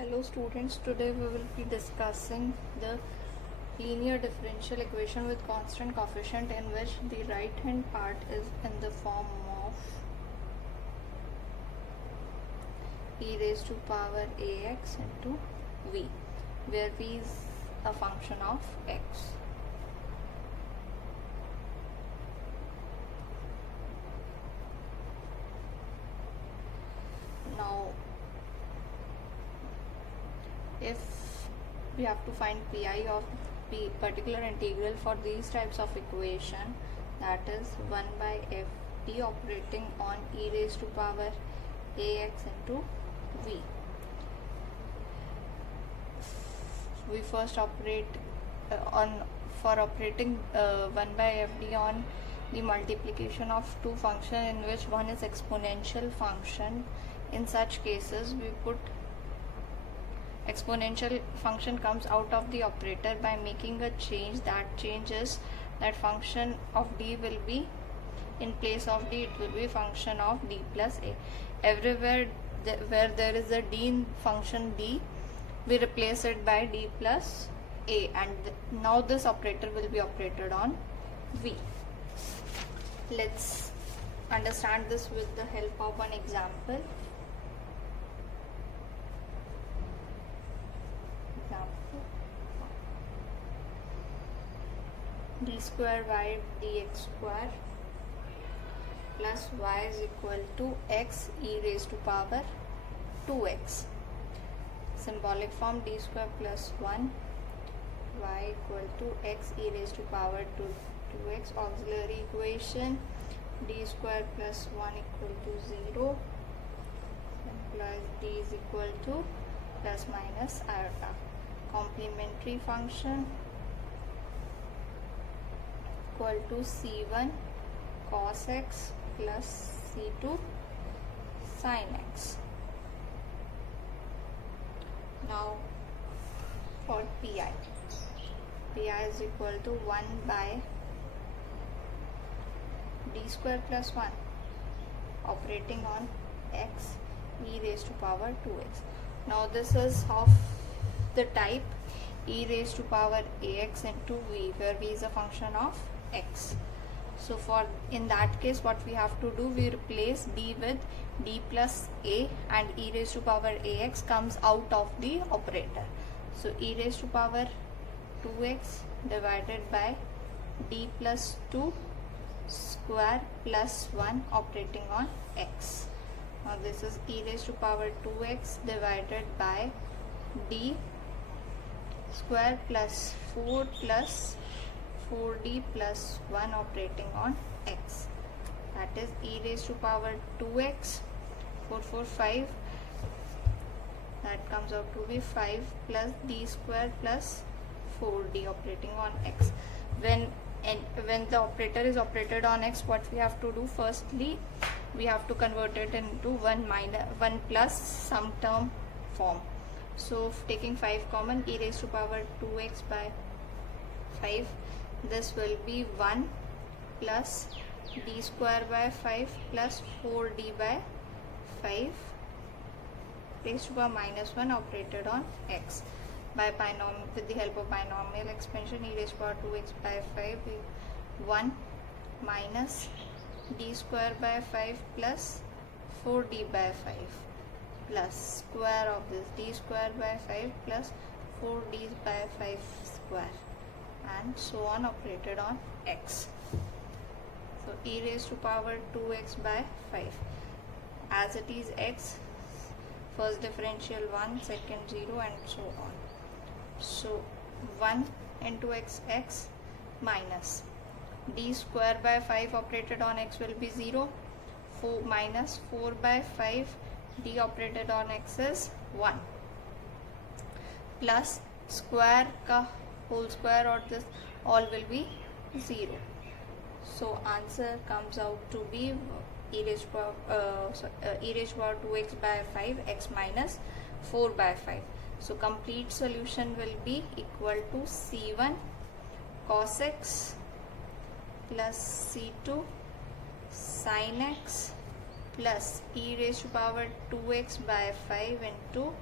Hello students, today we will be discussing the linear differential equation with constant coefficient in which the right hand part is in the form of e raised to power ax into v, where v is a function of x. Now if we have to find pi of the particular integral for these types of equation, that is 1 by ft operating on e raised to power ax into v. We first operate for operating 1 by fd on the multiplication of two functions in which one is exponential function. In such cases we put exponential function comes out of the operator by making a change. That change is that function of d will be, in place of d it will be function of d plus a. Everywhere where there is a d in function d, we replace it by d plus a, and now this operator will be operated on v. Let's understand this with the help of an example. D square y dx square plus y is equal to x e raised to power 2x. Symbolic form d square plus 1 y equal to x e raised to power 2x. Auxiliary equation d square plus 1 equal to 0 implies d is equal to plus minus iota. Complementary function equal to c1 cos x plus c2 sin x. Now for pi is equal to 1 by d square plus 1 operating on x e raised to power 2x. Now this is of the type e raised to power ax into v, where v is a function of x. So for in that case what we have to do, we replace d with d plus a, and e raised to power ax comes out of the operator. So e raised to power 2x divided by d plus 2 square plus 1 operating on x. Now this is e raised to power 2x divided by d square plus 4 plus 4d plus 1 operating on x. That is e raised to power 2x, 4 5, that comes out to be 5 plus d square plus 4d operating on x. When the operator is operated on x, what we have to do, firstly we have to convert it into 1 plus some term form. So taking 5 common, e raised to power 2x by 5, this will be 1 plus d square by 5 plus 4d by 5 raised to power minus 1 operated on x. By binomial, with the help of binomial expansion, e raised to power 2x by 5, 1 minus d square by 5 plus 4d by 5 plus square of this d square by 5 plus 4d by 5 square, and so on operated on x. So e raised to power 2x by 5, as it is x, first differential 1, second 0, and so on. So 1 into x minus d square by 5 operated on x will be 0, 4 minus 4 by 5 d operated on x is 1, plus square ka whole square, or this all will be 0. So answer comes out to be e raised to power 2x by 5, x minus 4 by 5. So complete solution will be equal to c1 cos x plus c2 sin x plus e raised to power 2x by 5 into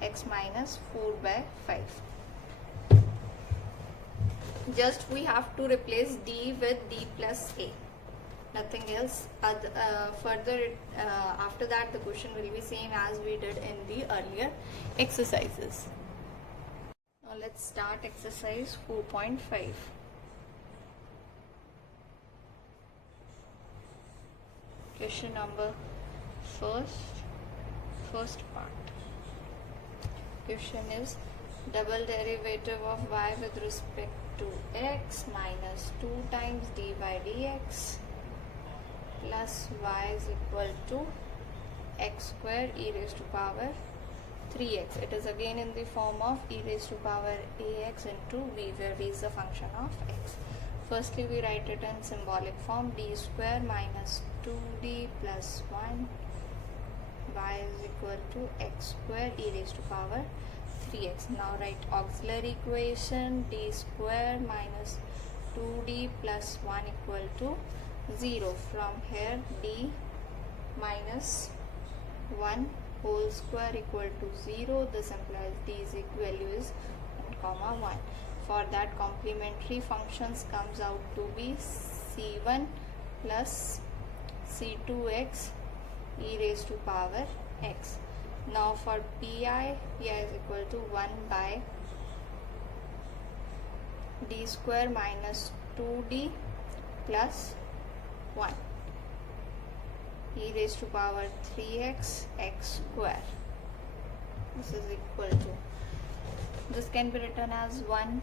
x minus 4 by 5. Just we have to replace d with d plus a, nothing else. Further after that the question will be same as we did in the earlier exercises. Now let's start exercise 4.5. Question number first part. Question is double derivative of y with respect to x minus 2 times d by dx plus y is equal to x square e raised to power 3x. It is again in the form of e raised to power ax into v, where v is a function of x. Firstly, we write it in symbolic form, d square minus 2d plus 1 y is equal to x square e raised to power 3x. Now write auxiliary equation, d square minus 2d plus 1 equal to 0. From here d minus 1 whole square equal to 0. This implies d's value is 1, 1. For that, complementary functions comes out to be c1 plus c2x e raised to power x. Now for pi is equal to 1 by d square minus 2d plus 1 e raised to power 3x x square. This is equal to, this can be written as 1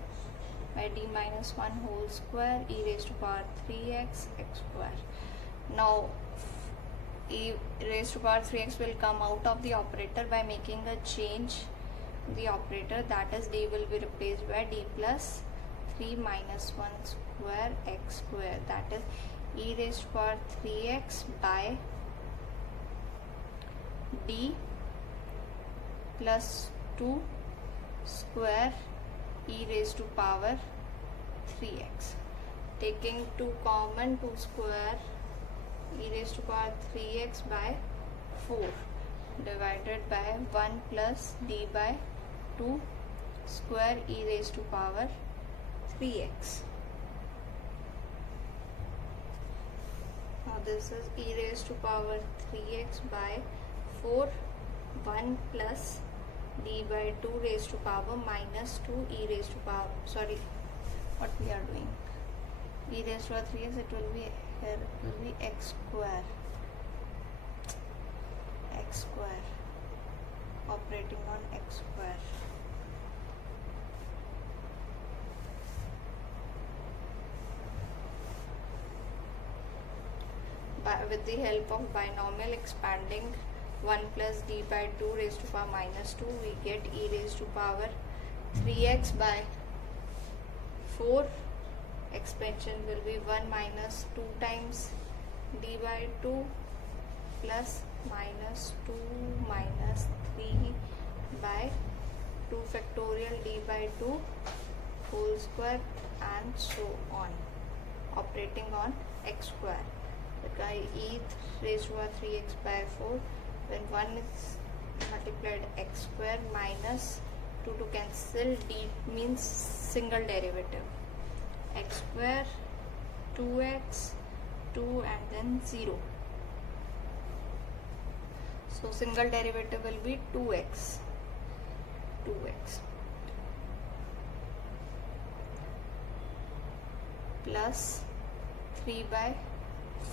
by d minus 1 whole square e raised to power 3x x square. Now e raised to power 3x will come out of the operator by making a change in the operator, that is d will be replaced by d plus 3 minus 1 square x square, that is e raised to power 3x by d plus 2 square e raised to power 3x. Taking 2 common, 2 square e raised to power 3x by 4 divided by 1 plus d by 2 square e raised to power 3x. Now this is e raised to power 3x by 4, 1 plus d by 2 raised to power minus 2 e raised to power, sorry, what we are doing, e raised to power 3x, it will be here, it will be x square, operating on x square. With the help of binomial expanding 1 plus d by 2 raised to power minus 2, we get e raised to power 3x by 4. Expansion will be 1 minus 2 times d by 2 plus minus 2 minus 3 by 2 factorial d by 2 whole square and so on, operating on x square. E raised to power 3x by 4, when 1 is multiplied x square minus 2 to cancel, d means single derivative, x square 2x 2 and then 0. So single derivative will be 2x plus 3 by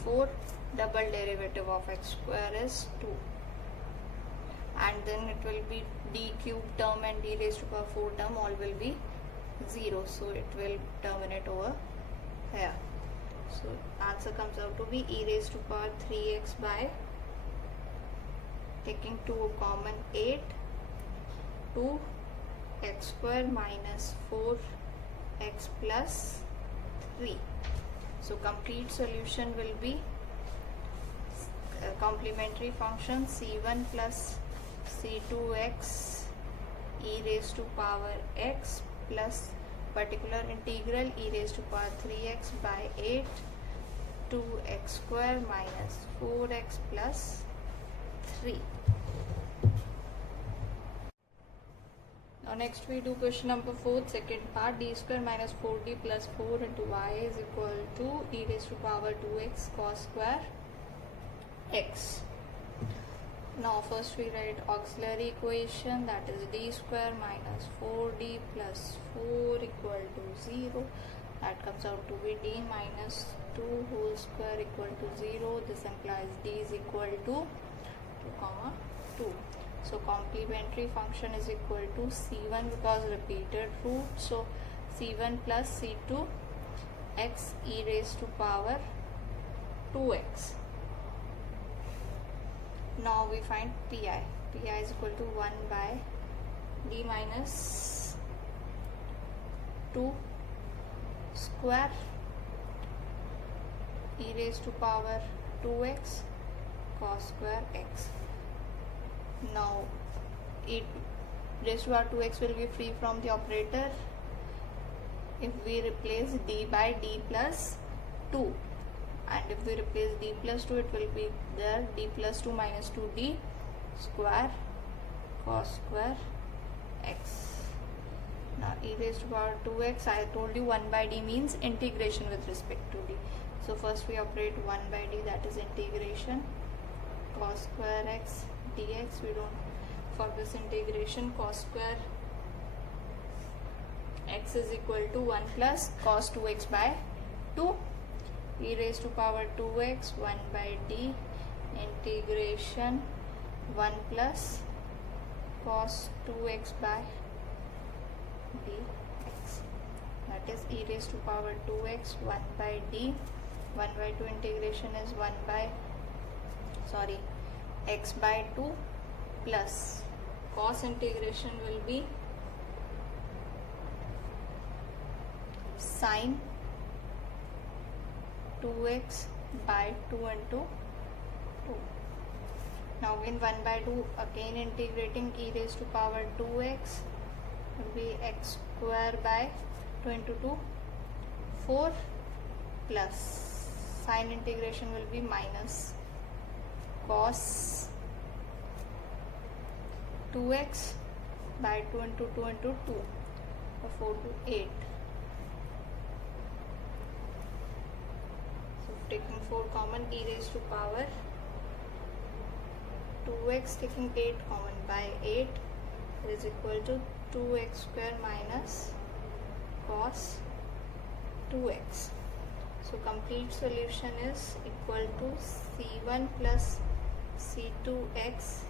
4, double derivative of x square is 2, and then it will be d cube term and d raised to power 4 term all will be 0, so it will terminate over here. So answer comes out to be e raised to power 3x by, taking 2 common, 8, 2 x square minus 4 x plus 3. So complete solution will be complementary function c1 plus c2x e raised to power x plus particular integral e raised to power 3x by 8 to x square minus 4x plus 3. Now next we do question number 4, second part. D square minus 4d plus 4 into y is equal to e raised to power 2x cos square x. Now first we write auxiliary equation, that is d square minus 4d plus 4 equal to 0. That comes out to be d minus 2 whole square equal to 0. This implies d is equal to 2 comma 2. So complementary function is equal to c1 because repeated root. So c1 plus c2 x e raised to power 2x. Now we find pi. Pi is equal to 1 by d minus 2 square e raised to power 2x cos square x. Now e raised to power 2x will be free from the operator if we replace d by d plus 2, and if we replace d plus 2 it will be there d plus 2 minus 2d square cos square x. Now e raised to power 2x, I told you 1 by d means integration with respect to d. So first we operate 1 by d, that is integration cos square x dx. We don't, for this integration cos square x is equal to 1 plus cos 2x by 2 e raised to power 2x 1 by d integration 1 plus cos 2x by dx, that is e raised to power 2x 1 by d. 1 by 2 integration is 1 by x by 2 plus cos integration will be sine 2x by 2 into 2. Now again 1 by 2, again integrating e raised to power 2x will be x square by 2 into 2 4 plus sine integration will be minus cos 2x by 2 into 2 into 2 or 4 to 8. So taking 4 common, e raised to power 2x taking 8 common by 8 is equal to 2x square minus cos 2x. So complete solution is equal to c1 plus c2x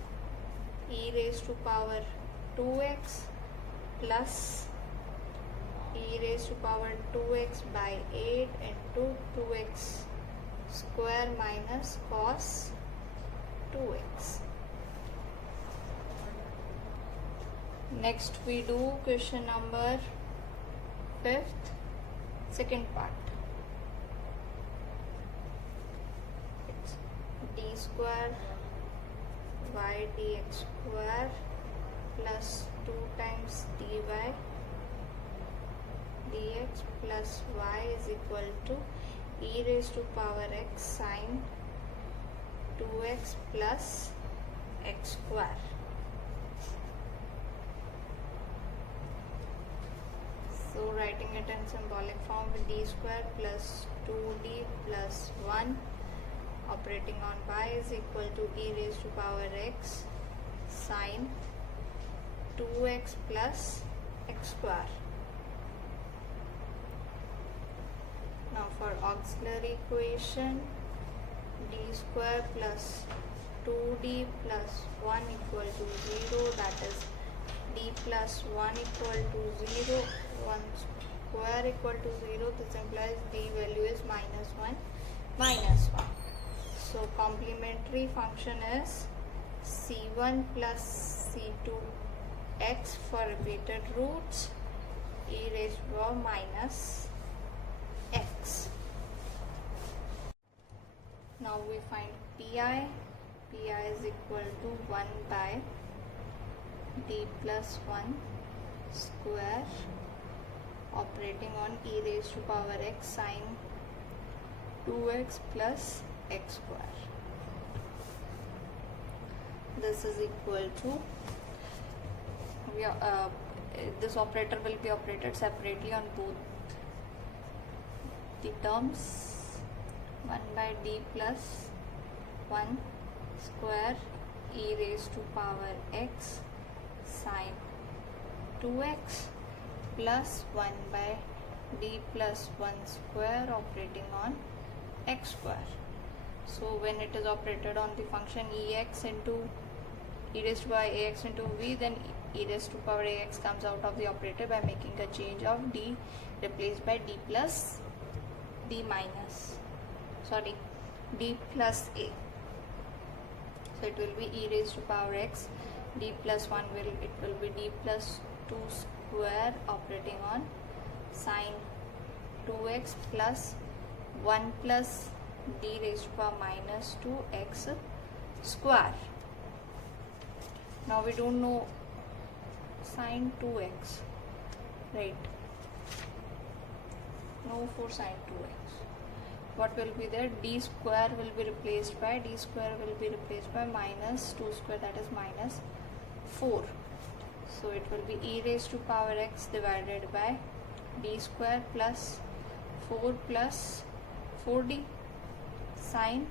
e raised to power 2x plus e raised to power 2x by 8 into 2x square minus cos 2x. Next we do question number 5th, second part. It's d square y dx square plus 2 times dy dx plus y is equal to e raised to power x sine 2x plus x square. So writing it in symbolic form with d square plus 2d plus 1 operating on y is equal to e raised to power x sine 2x plus x square. Now for auxiliary equation, d square plus 2d plus 1 equal to 0, that is d plus 1 equal to 0, 1 square equal to 0. This implies d value is minus 1 minus 1. So complementary function is c1 plus c2 x for repeated roots e raised to power minus x. Now we find pi. Pi is equal to 1 by d plus 1 square operating on e raised to power x sine 2x plus x square. This is equal to this operator will be operated separately on both the terms. 1 by d plus 1 square e raised to power x sine 2x plus 1 by d plus 1 square operating on x square. So when it is operated on the function ex into e raised to power ax into v, then e raised to power ax comes out of the operator by making a change of d replaced by d plus d plus a. So it will be e raised to power x, d plus 1 will be d plus 2 square operating on sine 2x plus 1 plus d raised to power minus 2x square. Now we don't know sine 2x, right? No for sine 2x. What will be there? D square will be replaced by minus 2 square, that is minus 4. So it will be e raised to power x divided by d square plus 4 plus 4d sine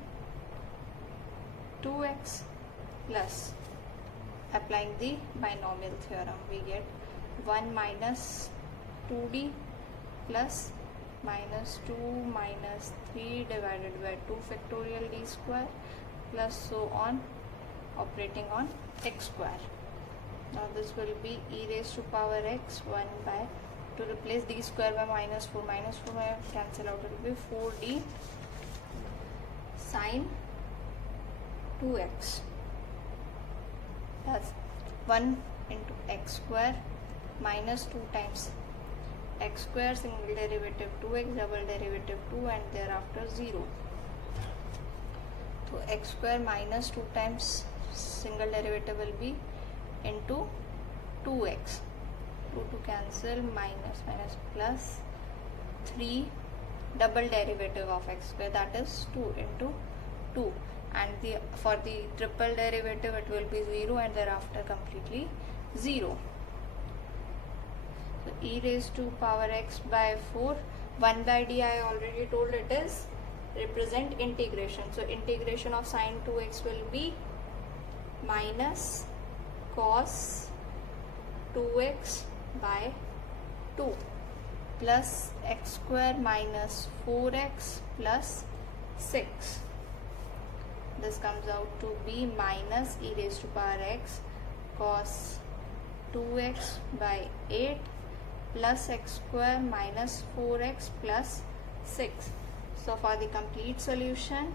2x plus, applying the binomial theorem, we get 1 minus 2d plus minus 2 minus 3 divided by 2 factorial d square plus so on operating on x square. Now this will be e raised to power x 1 by, to replace d square by minus 4 will cancel out, it will be 4d sine 2x. That's 1 into x square minus 2 times x square, single derivative 2x, double derivative 2, and thereafter 0. So x square minus 2 times single derivative will be into 2x, 2 to cancel, minus plus 3 double derivative of x square, that is 2 into 2, and for the triple derivative it will be 0 and thereafter completely 0. So e raised to power x by 4, 1 by d I already told it is represent integration. So integration of sine 2x will be minus cos 2x by 2 plus x square minus 4x plus 6. This comes out to be minus e raised to power x cos 2x by 8 plus x square minus 4x plus 6. So for the complete solution,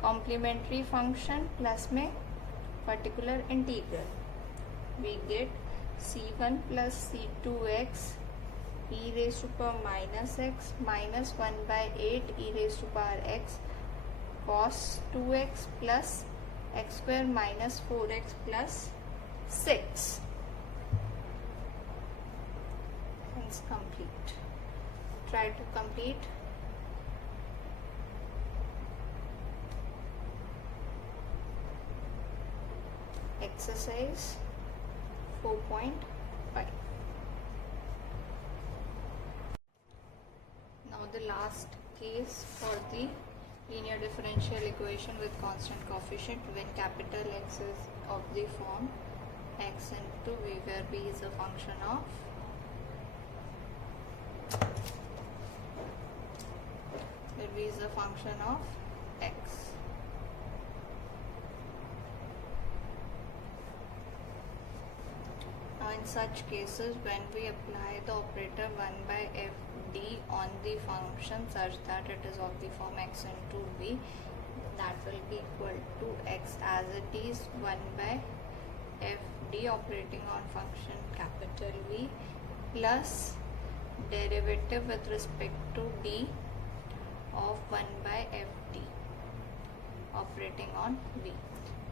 complementary function plus में particular integral, we get c1 plus c2x e raised to power minus x minus 1 by 8 e raised to power x cos 2x plus x square minus 4x plus 6. Hence complete. Try to complete. Exercise 4.5. Now the last case for the linear differential equation with constant coefficient when capital X is of the form x into v, where v is a function of x. Now in such cases, when we apply the operator 1 by fd on the function such that it is of the form x into v, that will be equal to x as it is 1 by fd operating on function capital V plus derivative with respect to d of 1 by fd operating on v.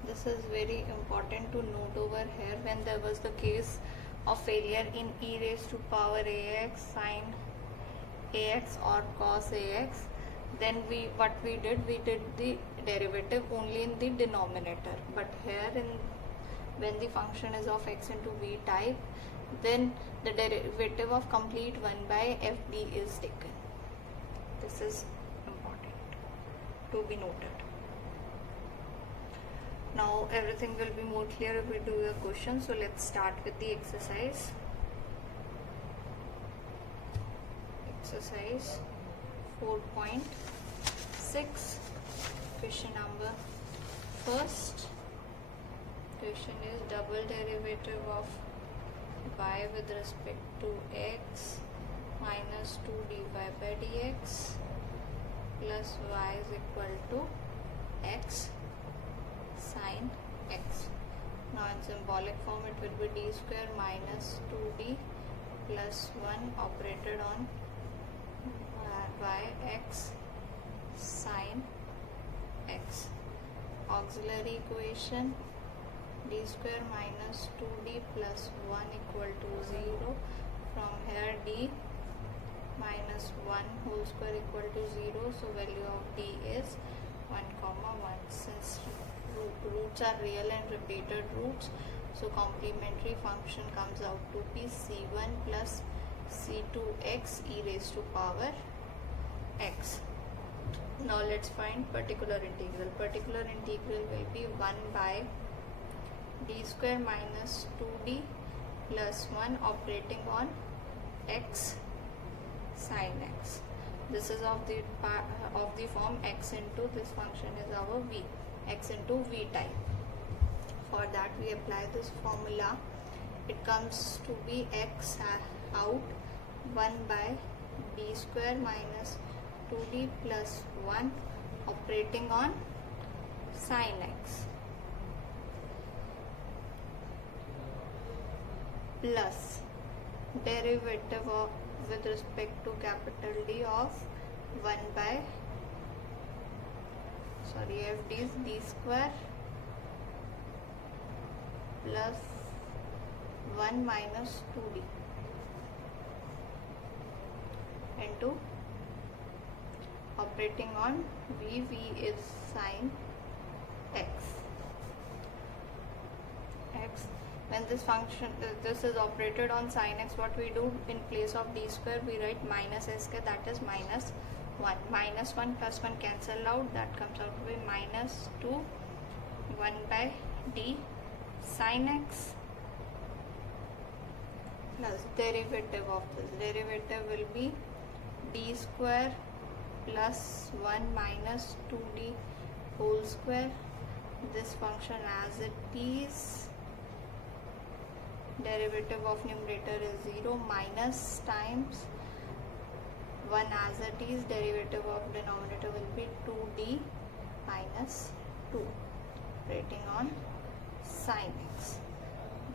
This is very important to note over here. When there was the case of failure in e raised to power ax, sine ax or cos ax, then we did the derivative only in the denominator, but here when the function is of x into v type, then the derivative of complete 1 by fd is taken. This is important to be noted. Now everything will be more clear if we do the question. So let's start with the exercise. Exercise 4.6. Question number first. Question is double derivative of y with respect to x minus 2 dy by dx plus y is equal to x sin x. Now in symbolic form it will be d square minus 2d plus 1 operated on y x sin x. Auxiliary equation d square minus 2d plus 1 equal to 0. From here d minus 1 whole square equal to 0. So value of d is 1 comma 1. Since roots are real and repeated roots, so complementary function comes out to be c1 plus c2x e raised to power x. Now let's find particular integral. Particular integral will be 1 by d square minus 2d plus 1 operating on x sin x. This is of the form x into this function is our v, x into v type. For that we apply this formula. It comes to be x out 1 by d square minus 2d plus 1 operating on sin x plus derivative of with respect to capital D of 1 by fd is d square plus 1 minus 2d into operating on v is sin x. When this function this is operated on sin x, what we do in place of d square we write minus s, that is minus 1. Minus 1 plus 1 cancel out, that comes out to be minus 2 1 by d sin x plus derivative of this. Derivative will be d square plus 1 minus 2d whole square. This function as it is, derivative of numerator is 0 minus times 1 as it is, derivative of denominator will be 2d minus 2 operating on sin x.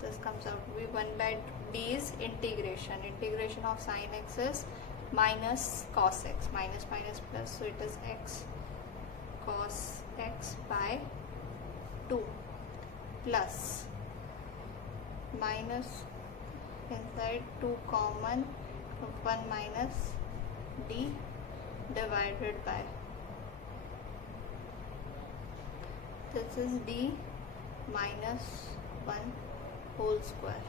This comes out to be 1 by d is integration. Integration of sin x is minus cos x, minus minus plus, so it is x cos x by 2 plus minus inside 2 common 1 minus d divided by this is d minus 1 whole square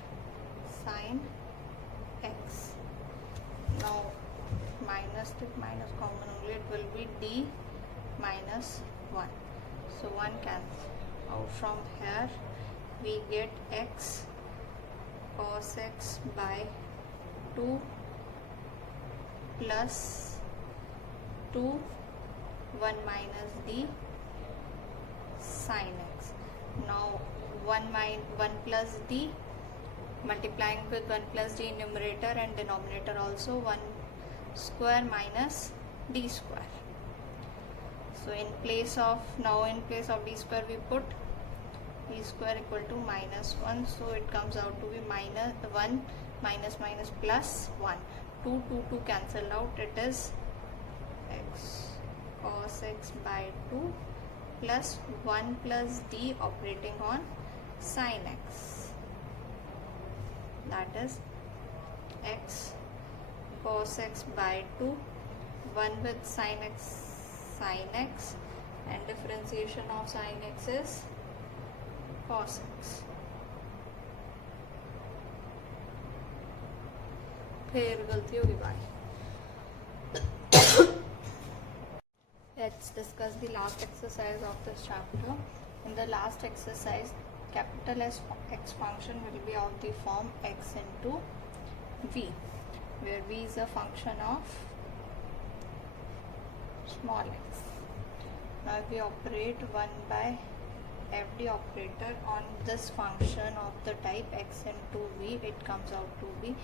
sin x. Now minus to minus common only, it will be d minus 1. So 1 cancels out. From here we get x cos x by 2 plus 2 1 minus d sin x. Now 1 plus d multiplying with 1 plus d in numerator and denominator also 1 square minus d square. So in place of d square we put d square equal to minus 1, so it comes out to be minus 1 minus minus plus 1. 2 cancel out, it is x cos x by 2 plus 1 plus d operating on sin x, that is x cos x by 2, 1 with sin x and differentiation of sin x is cos x. फिर गलती होगी भाई. Let's discuss the last exercise of this chapter. In the last exercise, capital X function will be of the form x into v, where v is a function of small x. Now if we operate 1 by fd operator on this function of the type x into v, it comes out to be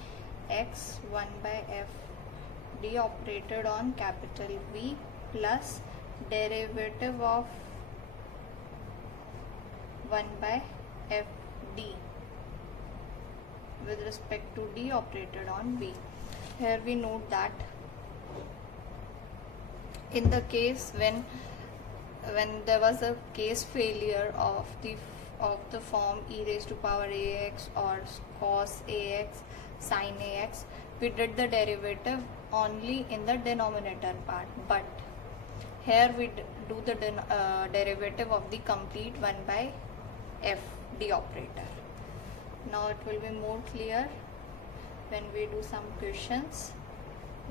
x 1 by fd operated on capital V plus derivative of 1 by fd with respect to d operated on v. Here we note that in the case when there was a case failure of the form e raised to power ax or cos ax sin ax, we did the derivative only in the denominator part, but here we do the derivative of the complete 1 by fd operator. Now it will be more clear when we do some questions.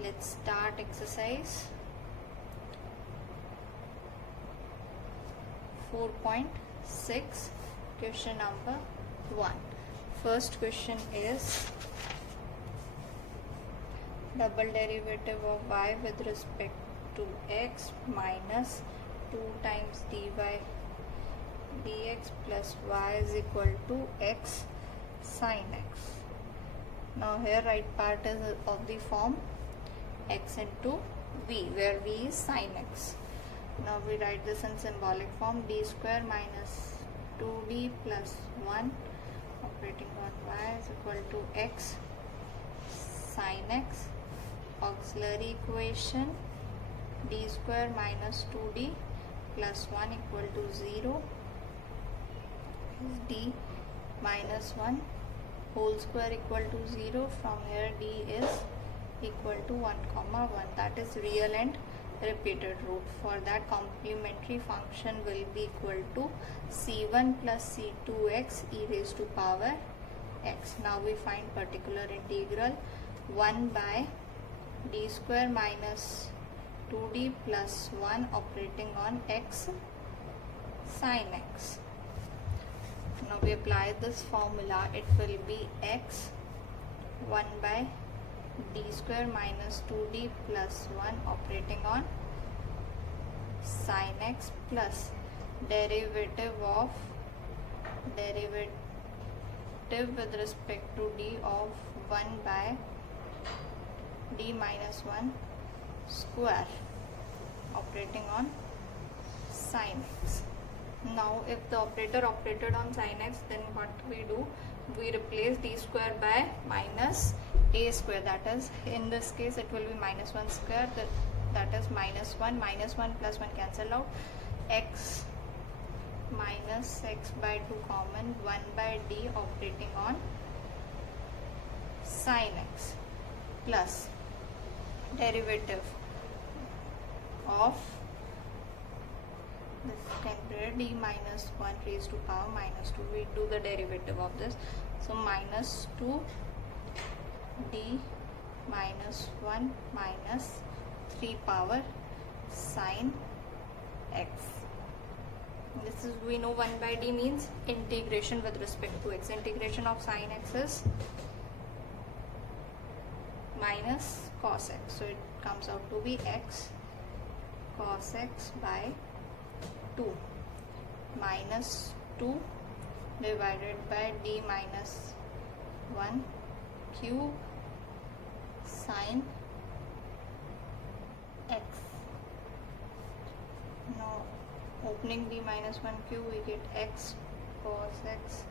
Let's start exercise 4.6. Question number 1. First question is double derivative of y with respect to x minus 2 times dy dx plus y is equal to x sin x. Now here right part is of the form x into v, where v is sin x. Now we write this in symbolic form, d square minus 2d plus 1 operating on y is equal to x sin x. Auxiliary equation, d square minus 2d plus 1 equal to 0 is d minus 1 whole square equal to 0. From here d is equal to 1 comma 1, that is real and repeated root. For that, complementary function will be equal to c1 plus c2x e raised to power x. Now we find particular integral 1 by d square minus 2d plus 1 operating on x sin x. Now we apply this formula, it will be x 1 by d square minus 2d plus 1 operating on sin x plus derivative with respect to d of 1 by d minus 1 square operating on sin x. Now if the operator operated on sin x, then what we do, we replace d square by minus a square, that is in this case it will be minus 1 square, that is minus 1 plus 1 cancel out, x minus x by 2 common, 1 by d operating on sin x plus derivative of this temporary d minus 1 raised to power minus 2. We do the derivative of this, so minus 2 d minus 1 minus 3 power sin x. This is, we know 1 by d means integration with respect to x. Integration of sin x is minus cos x, so it comes out to be x cos x by 2 minus 2 divided by d minus 1 cube sin x. Now opening d minus 1 cube, we get x cos x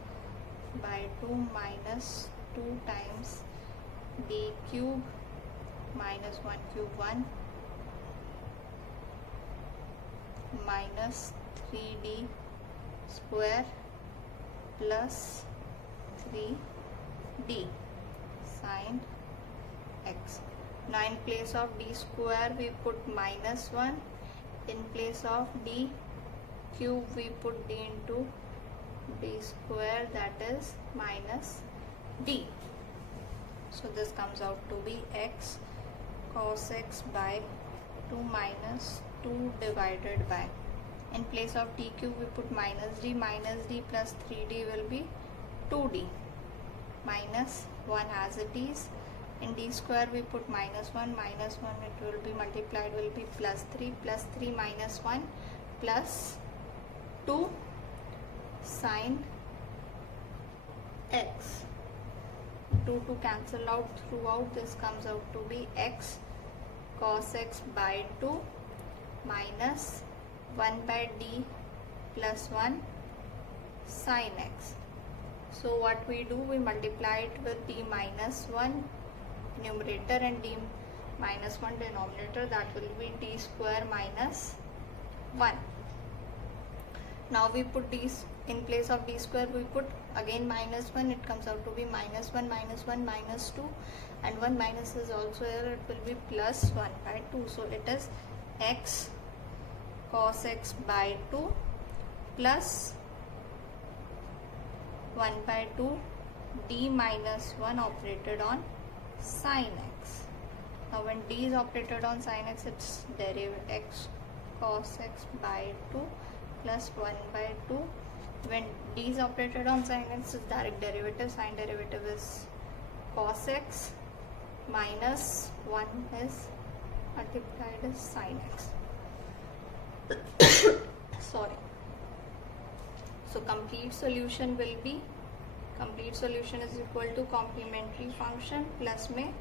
by 2 minus 2 times d cube minus 1 cube 1 minus 3d square plus 3d sin x. Now in place of d square we put minus 1, in place of d cube we put d into d square, that is minus d. So this comes out to be x cos x by 2 minus 2 divided by, in place of d cube we put minus d plus 3d will be 2d, minus 1 as it is. In d square we put minus 1 it will be multiplied, will be plus 3 minus 1 plus 2 sin x. 2 to cancel out throughout, this comes out to be x cos x by 2 minus 1 by d plus 1 sin x. So what we do, we multiply it with d minus 1 numerator and d minus 1 denominator, that will be d square minus 1. Now we put d, in place of d square we put again minus 1, it comes out to be minus 1 minus 2, and 1 minus is also here, it will be plus 1 by 2. So it is x cos x by 2 plus 1 by 2 d minus 1 operated on sin x. Now when d is operated on sin x, its derivative x cos x by 2 plus 1 by 2. When d is operated on sin x, its direct derivative, sin derivative is cos x minus 1 is multiplied as sin x. Sorry. So complete solution will be, complete solution is equal to complementary function plus में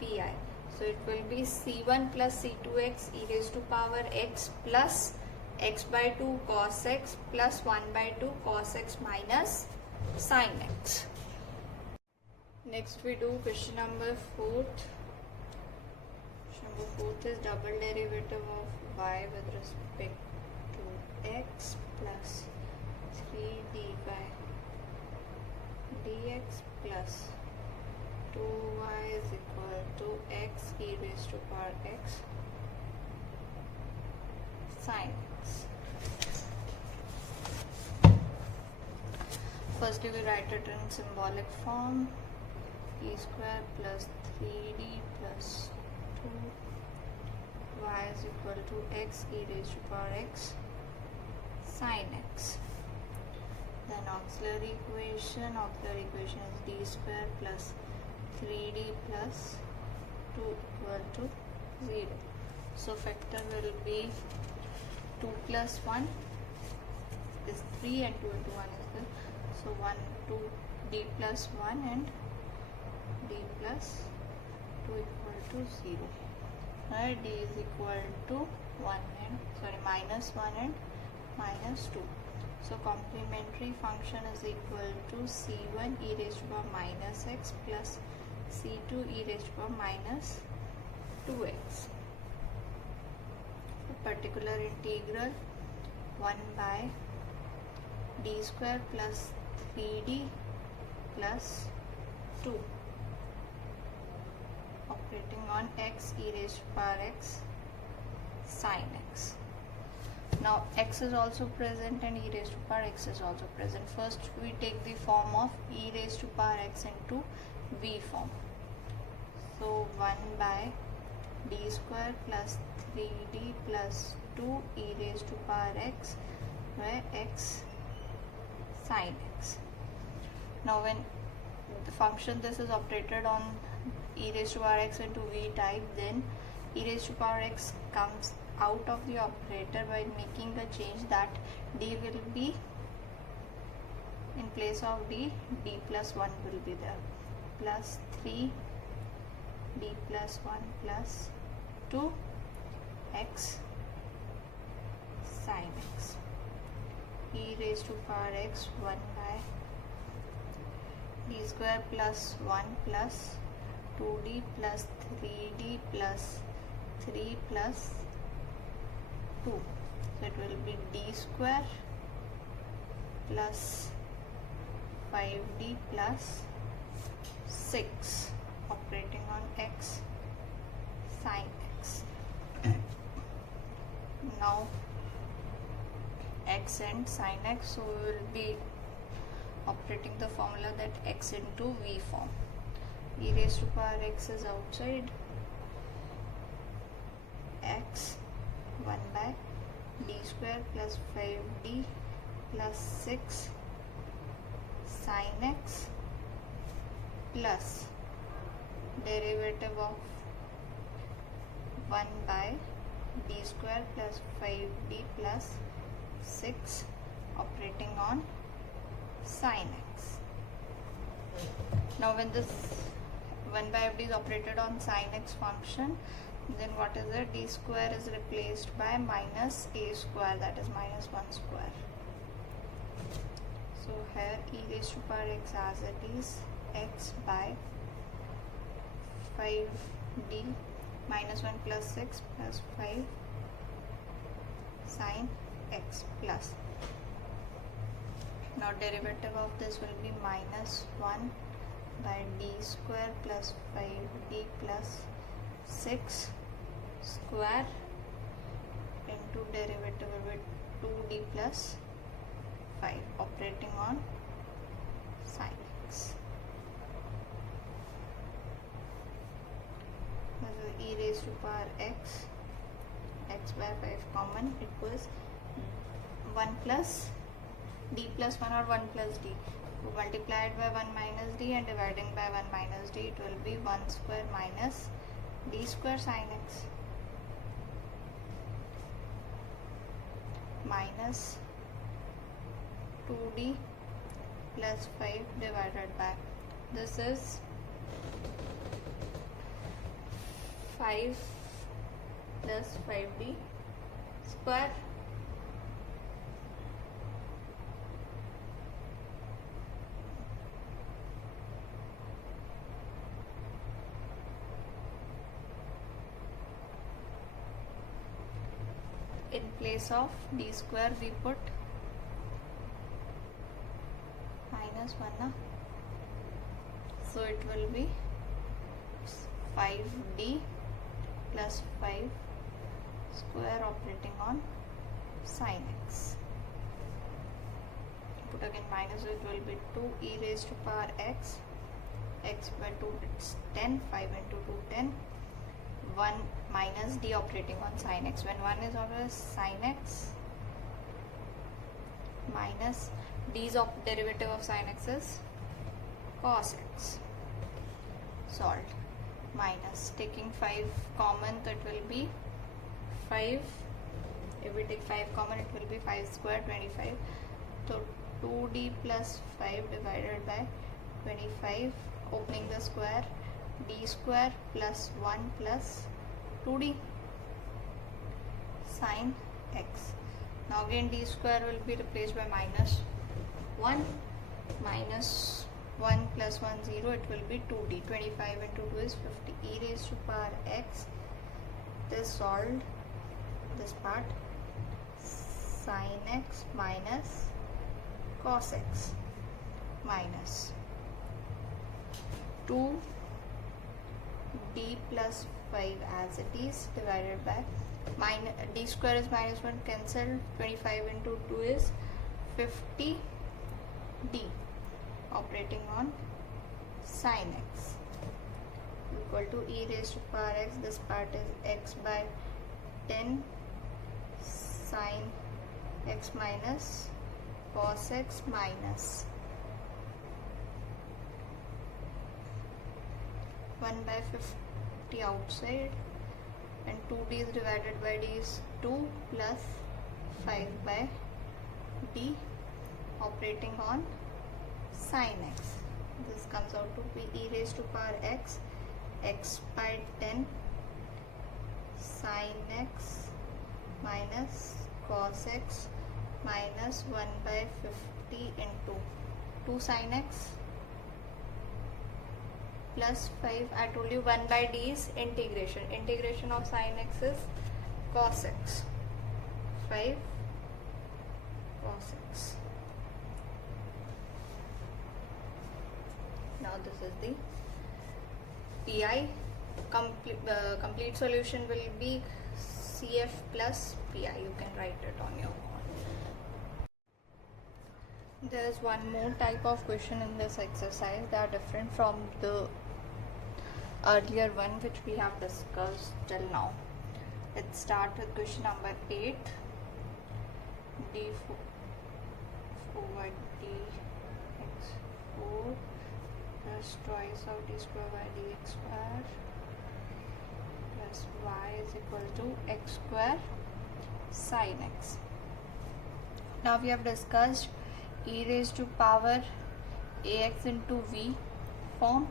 pi. So it will be c1 plus c2x e raised to power x plus x by 2 cos x plus 1 by 2 cos x minus sin x. Next we do question number 4. Question number 4 is double derivative of y with respect to x plus 3 dy dx plus 2y is equal to x e raised to power x sin x. Firstly we write it in symbolic form, e square plus 3d plus 2y is equal to x e raised to power x sin x. Then auxiliary equation is d square plus 3d plus 2 equal to 0. So factor will be 2 plus 1 is 3 and 2 into 1 is good. So 1, 2, d plus 1 and d plus 2 equal to 0. Right, d is equal to 1 and minus 1 and minus 2. So complementary function is equal to c1 e raised to power minus x plus c2 e raised to power minus 2x. Particular integral 1 by d square plus 3d plus 2 operating on x e raised to power x sin x. Now x is also present and e raised to power x is also present. First we take the form of e raised to power x into v form. So 1 by d square plus 3d plus 2 e raised to power x where x sin x. Now when the function this is operated on e raised to power x into v type, then e raised to power x comes out of the operator by making a change that d will be, in place of d plus 1 will be there, plus 3 d plus 1 plus 2 x sin x e raised to power x 1 by d square plus 1 plus 2d plus 3d plus 3 plus 2. So it will be d square plus 5d plus 6 operating on x sin x. Now x and sin x, so we will be operating the formula that x into v form. E raised to power x is outside, x 1 by d square plus 5d plus 6 sin x plus derivative of 1 by d square plus 5d plus 6 operating on sin x. Now when this 1 by fd is operated on sin x function, then what is it? D square is replaced by minus a square, that is minus 1 square. So here e raised to power x as it is, x by 5d minus 1 plus 6 plus 5 sin x plus. Now derivative of this will be minus 1 by d square plus 5d plus 6 square into derivative will be 2d plus 5 operating on sin x. So e raised to power x, x by 5 common, it was 1 plus d plus 1 or 1 plus d. So multiplied by 1 minus d and dividing by 1 minus d, it will be 1 square minus d square sin x minus 2d plus 5 divided by, this is 5 plus 5d square in place of d square we put minus 1 na? So it will be 5d plus 5 square operating on sin x. Put again minus, it will be 2 e raised to power x, x by 2 it's 10, 5 into 2 10, 1 minus d operating on sin x. When 1 is always sin x minus d's derivative of sin x is cos x. Solved. Minus, taking 5 common, so it will be 5. If we take 5 common, it will be 5 square 25. So 2d plus 5 divided by 25, opening the square, d square plus 1 plus 2d sin x. Now again d square will be replaced by minus 1, minus 1 plus 1 0, it will be 2d. 25 into 2 is 50. E raised to power x, this solved this part, sin x minus cos x minus 2d plus 5 as it is divided by d square is minus 1 cancelled, 25 into 2 is 50d operating on sin x equal to e raised to power x, this part is x by 10 sin x minus cos x minus 1 by 50 outside, and 2d is divided by d is 2 plus 5 by d operating on sin x. This comes out to be e raised to power x, x by 10 sin x minus cos x minus 1 by 50 into 2 sin x plus 5. I told you 1 by d is integration. Integration of sin x is cos x. 5 cos x. Now this is the pi. Complete solution will be CF plus pi. You can write it on your own. There is one more type of question in this exercise. They are different from the earlier one which we have discussed till now. Let's start with question number 8. d4 over dx4 plus twice of d square by dx square plus y is equal to x square sin x. Now we have discussed e raised to power ax into v form,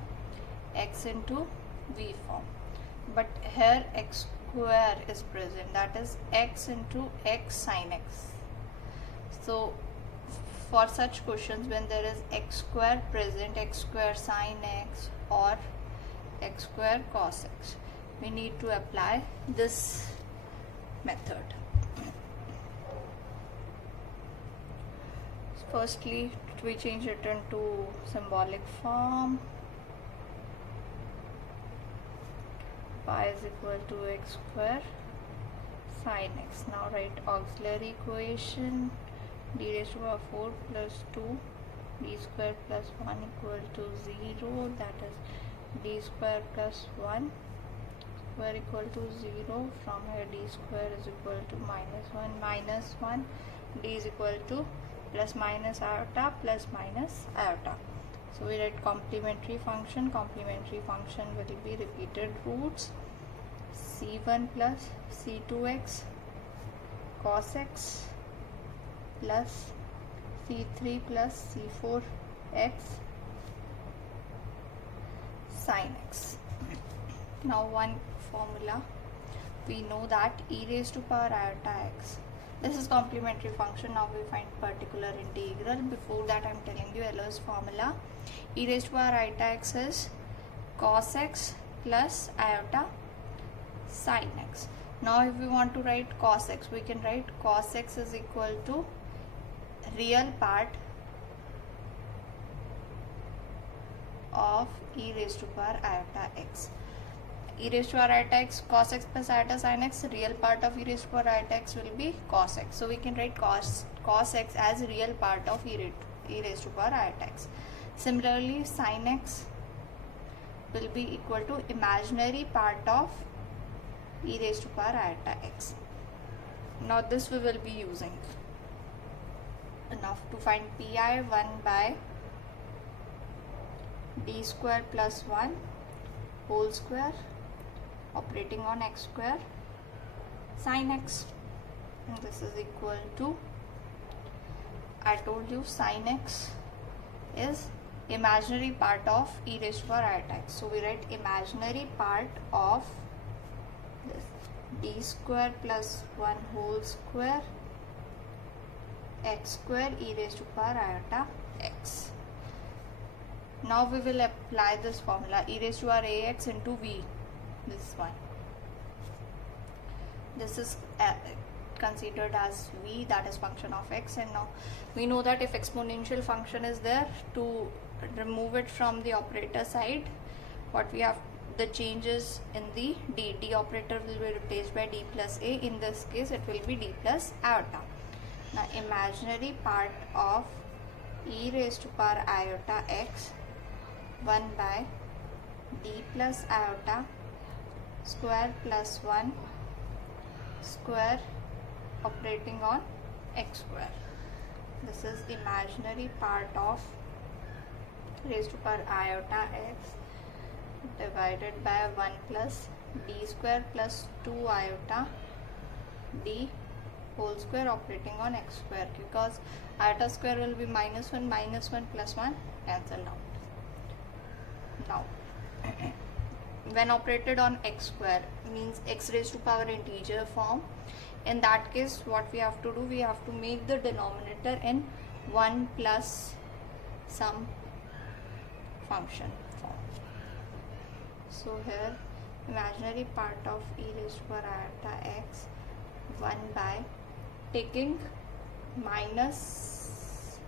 x into v form, but here x square is present, that is x into x sin x. So for such questions, when there is x square present, x square sin x or x square cos x, we need to apply this method. Firstly, we change it into symbolic form. Y is equal to x square sin x. Now write auxiliary equation. D raised to power 4 plus 2 d square plus 1 equal to 0, that is d square plus 1 square equal to 0. From here d square is equal to minus 1 d is equal to plus minus iota plus minus iota. So we write complementary function. Complementary function will be repeated roots c1 plus c2x cos x plus c3 plus c4x sin x. Now one formula, we know that e raised to power iota x, this is complementary function. Now we find particular integral. Before that I am telling you Euler's formula. E raised to power iota x is cos x plus iota sin x. Now if we want to write cos x, we can write cos x is equal to real part of e raised to power iota x. E raised to power iota x cos x plus iota sin x, real part of e raised to power iota x will be cos x. So we can write cos x as real part of e raised to power iota x. Similarly, sin x will be equal to imaginary part of e raised to power iota x. Now this we will be using. Enough to find pi, 1 by d square plus 1 whole square operating on x square sin x, and this is equal to, I told you sin x is imaginary part of e raised to power iota x. So we write imaginary part of this d square plus 1 whole square x square e raised to power iota x. Now we will apply this formula, e raised to power ax into v, this one. This is considered as v, that is function of x, and now we know that if exponential function is there, to remove it from the operator side, what we have, the changes in the d operator will be replaced by d plus a. In this case it will be d plus iota. Now imaginary part of e raised to power iota x 1 by d plus iota square plus 1 square operating on x square. This is imaginary part of raised to power iota x divided by 1 plus d square plus 2 iota d whole square operating on x square, because iota square will be minus 1 plus 1 cancel out. Now when operated on x square means x raised to power integer form, in that case what we have to do, we have to make the denominator in 1 plus some function form. So here imaginary part of e raised to power iota x 1 by taking minus,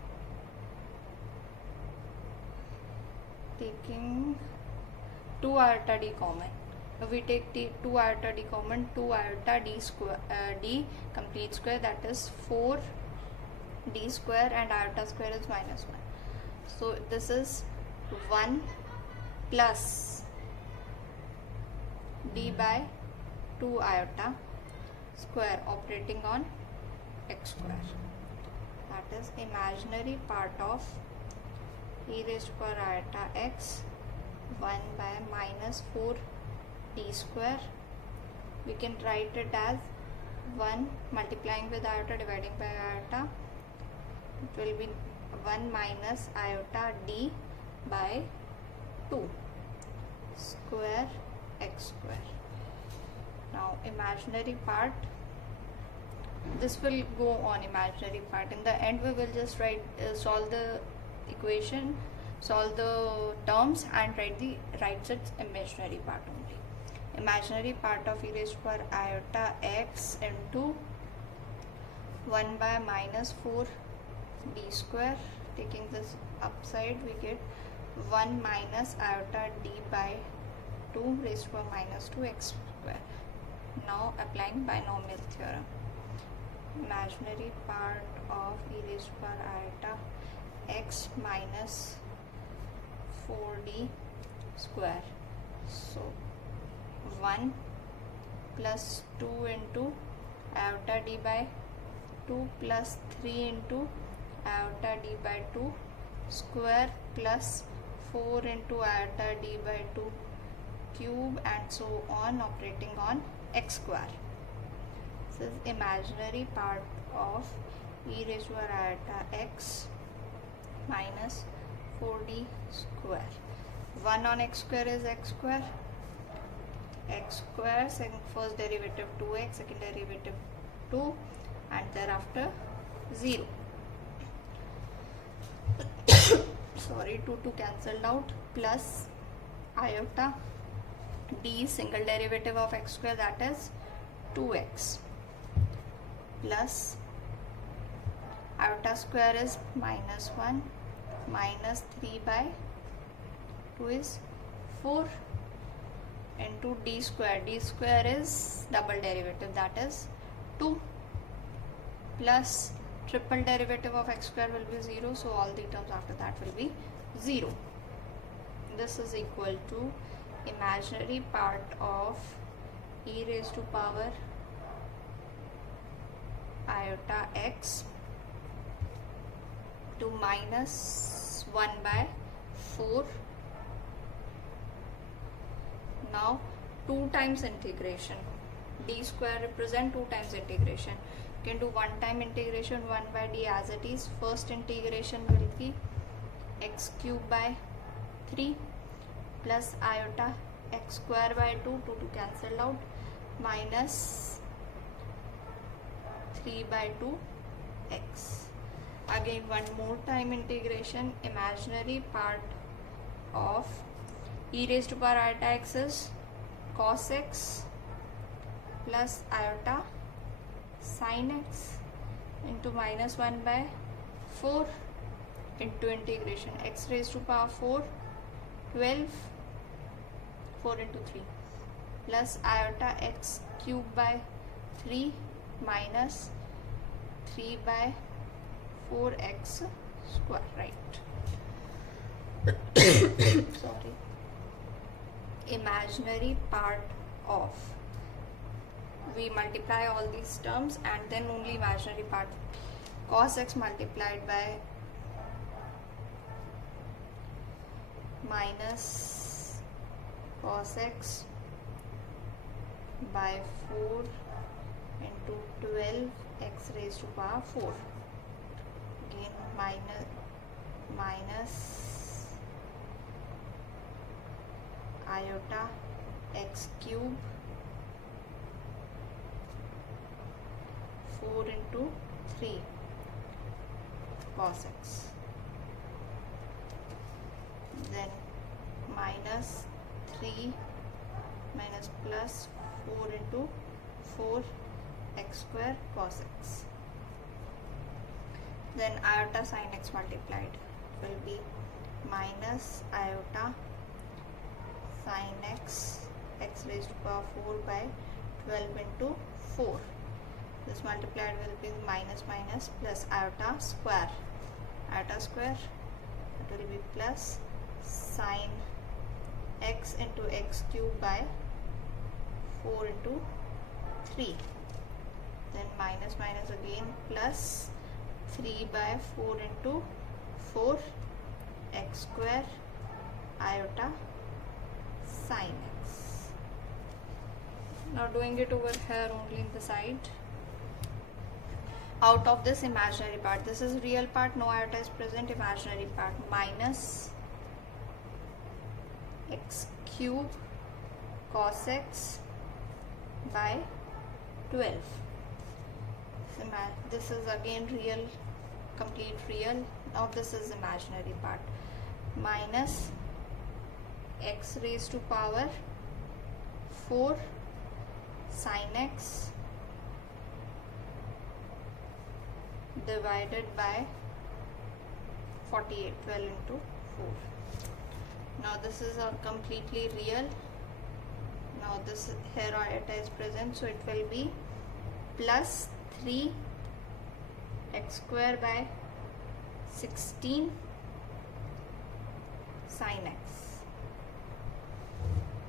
taking 2 iota d common. If we take 2 iota d common, 2 iota d square d complete square, that is 4 d square and iota square is minus 1. So this is 1 plus d by 2 iota square operating on x square. That is imaginary part of e raised to power iota x 1 by minus 4 d square. We can write it as 1 multiplying with iota dividing by iota. It will be 1 minus iota d by 2 square x square. Now imaginary part, this will go on imaginary part. In the end we will just write solve the equation, solve the terms and write its imaginary part only. Imaginary part of e raised to power iota x into 1 by minus 4 d square. Taking this upside we get 1 minus iota d by 2 raised to power minus 2 x square. Now applying binomial theorem. Imaginary part of e raised to power iota x minus 4d square. So 1 plus 2 into iota d by 2 plus 3 into iota d by 2 square plus 4 into iota d by 2 cube and so on operating on x square. This is imaginary part of e raised to power iota x minus 4d square. 1 on x square is x square, second first derivative 2x, second derivative 2 and thereafter 0. Sorry, 2 cancelled out, plus iota d single derivative of x square, that is 2x, plus iota square is minus 1, minus 3 by 2 is 4 into d square. D square is double derivative, that is 2, plus triple derivative of x square will be 0, so all the terms after that will be 0. This is equal to imaginary part of e raised to power iota x to minus 1 by 4. Now 2 times integration. D square represent 2 times integration. You can do 1 time integration 1 by d as it is. First integration will be x cube by 3 plus iota x square by 2, 2 cancel out, minus 3 by 2 x. Again 1 more time integration, imaginary part of e raised to power iota x is cos x plus iota sin x into minus 1 by 4 into integration x raised to power 4, 12, 4 into 3 plus iota x cube by 3 minus 3 by 4x square, right? Sorry. Imaginary part of, we multiply all these terms and then only imaginary part. Cos x multiplied by minus cos x by 4 into 12 x raised to power 4. Again minus iota x cube 4 into 3 cos x, then minus 3 minus plus 4 into 4 x square cos x, then iota sin x multiplied will be minus iota sin x, x raised to power 4 by 12 into 4 this multiplied will be minus minus plus iota square. Iota square, it will be plus sine x into x cube by 4 into 3. Then minus minus again plus 3 by 4 into 4 x square iota sine x. Now doing it over here only in the side. Out of this imaginary part, this is real part, no iota is present, imaginary part, minus x cube cos x by 12. This is again real, complete real. Now this is imaginary part, minus x raised to power 4 sin x divided by 48, 12 into 4. Now this is a completely real. Now this here iota is present, so it will be plus 3 x square by 16 sin x.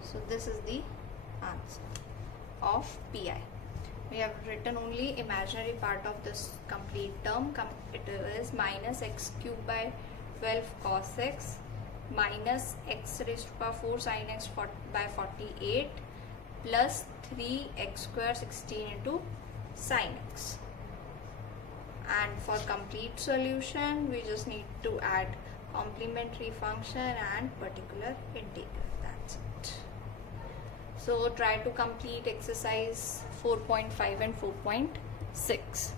So this is the answer of PI. We have written only imaginary part of this complete term. It is minus x cube by 12 cos x minus x raised to power 4 sin x by 48 plus 3 x square 16 into sin x. And for complete solution, we just need to add complementary function and particular integral. That's it. So try to complete exercise 4.5 and 4.6.